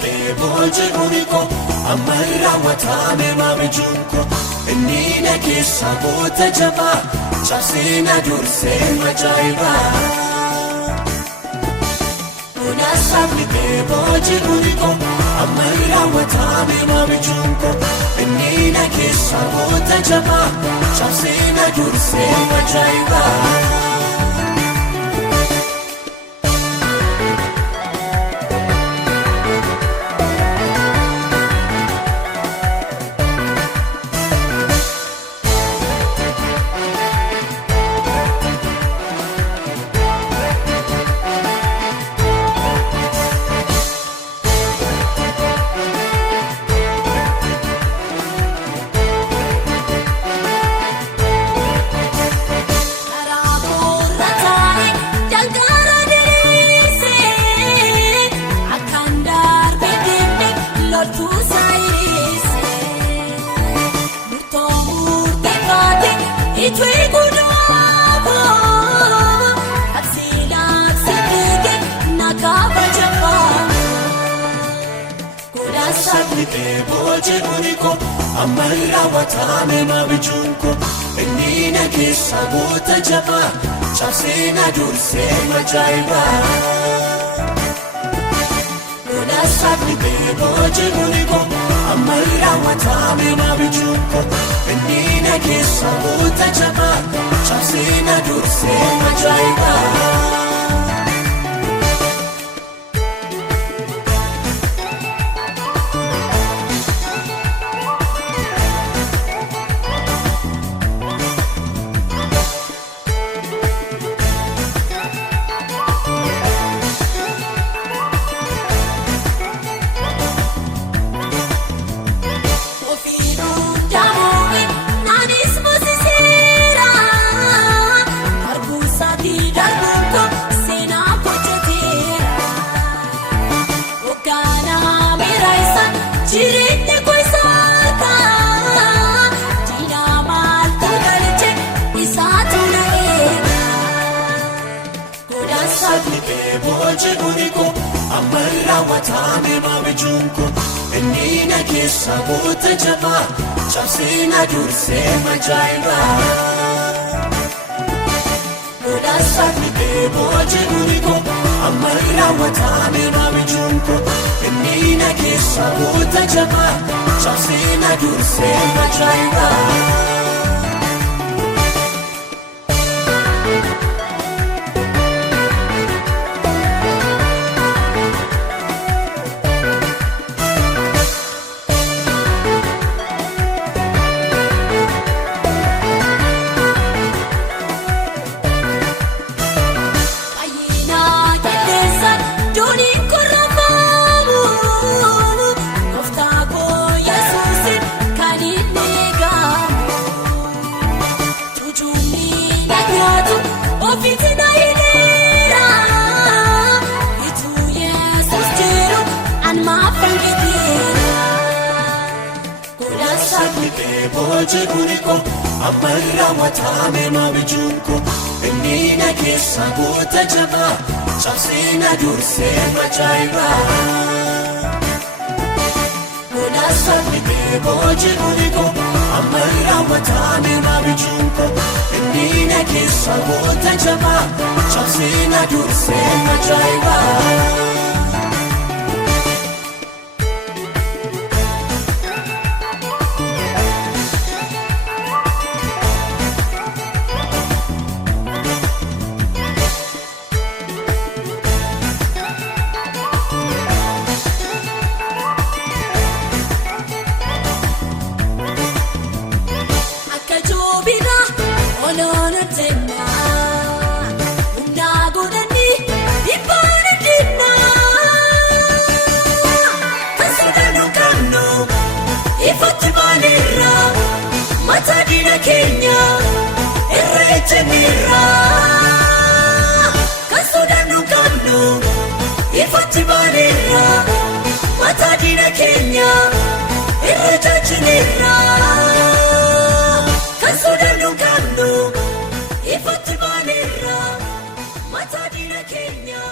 sabdee boje uniko amarra watame mabijunko innina keessa boota jabaa cabsina dursee majaa'iba una sabdee boje uniko amarra watame mabijunko innina keessa boota jabaa cabsina dursee majaa'iba sabdee boje uniko amarra watame mabijunko innina keessa boota jabaa cabsina dursee majaa'iba una sabdee boje uniko amarra watame mabijunko innina keessa boota jabaa cabsina dursee majaa'iba boje uniko amarra watame mabijunko innina keessa boota jabaa cabsina dursee majaa'iba una sabdee boje uniko amarra watame mabijunko innina keessa boota jabaa cabsina dursee majaa'iba sabdee boje uniko amarra watame mabijunko innina keessa boota jabaa cabsina dursee majaa'iba una sabdee boje uniko amarra watame mabijunko innina keessa boota jabaa cabsina dursee majaa'iba Kenya, irreecha mirraa kan sodaannu qabnu ifatti baaneerraa mataa diina keenya irreecha mirraa kan sodaannu qabnu ifatti baaneerraa mataa diina keenya.